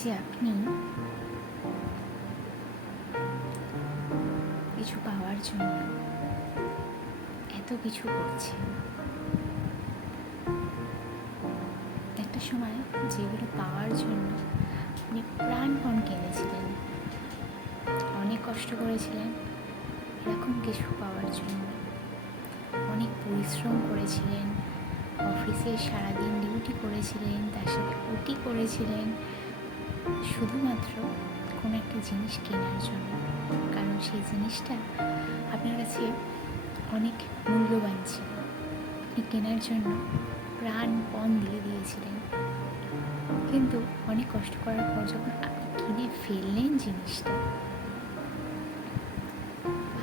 যে আপনি কিছু পাওয়ার জন্য এত কিছু করছেন, একটা সময় যেগুলো পাওয়ার জন্য আপনি প্রাণপণ কেঁদেছিলেন, অনেক কষ্ট করেছিলেন এরকম কিছু পাওয়ার জন্য, অনেক পরিশ্রম করেছিলেন, অফিসে সারাদিন ডিউটি করেছিলেন, তার সাথে ওটি করেছিলেন শুধুমাত্র কোনো একটা জিনিস কেনার জন্য, কারণ সেই জিনিসটা আপনার কাছে অনেক মূল্যবান ছিল। আপনি কেনার জন্য প্রাণপণ দিয়ে দিয়েছিলেন, কিন্তু অনেক কষ্ট করার পর যখন আপনি কিনে ফেললেন জিনিসটা,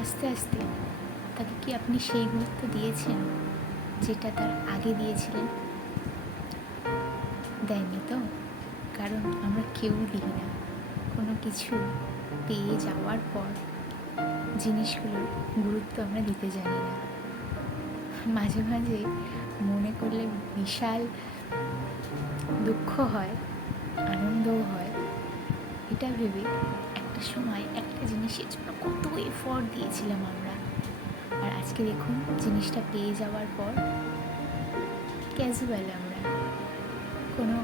আস্তে আস্তে তাকে কি আপনি সেই গুরুত্ব দিয়েছেন যেটা তার আগে দিয়েছিলেন? দেয়নি তো, কারণ আমরা কেউ দিই না। কোনো কিছু পেয়ে যাওয়ার পর জিনিসগুলোর গুরুত্ব আমরা দিতে জানি না। মাঝে মাঝে মনে করলে বিশাল দুঃখ হয়, আনন্দও হয়, এটা ভেবে একটা সময় একটা জিনিসের জন্য কত এফর্ট দিয়েছিলাম আমরা, আর আজকে দেখুন জিনিসটা পেয়ে যাওয়ার পর ক্যাজুয়াল আমরা, কোনো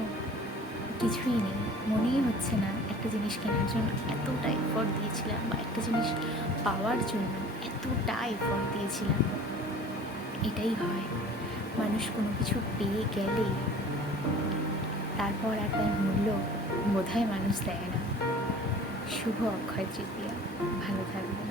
কিছুই নেই, মনেই হচ্ছে না একটা জিনিস কেনার জন্য এতটা এফর্ট দিয়েছিলাম বা একটা জিনিস পাওয়ার জন্য এতটা এফর্ট দিয়েছিলাম। এটাই হয়, মানুষ কোনো কিছু পেয়ে গেলে তারপর আর তার মূল্য বোধহয় মানুষ দেয় না। শুভ অক্ষয় তৃতীয়া, ভালো থাকবেন।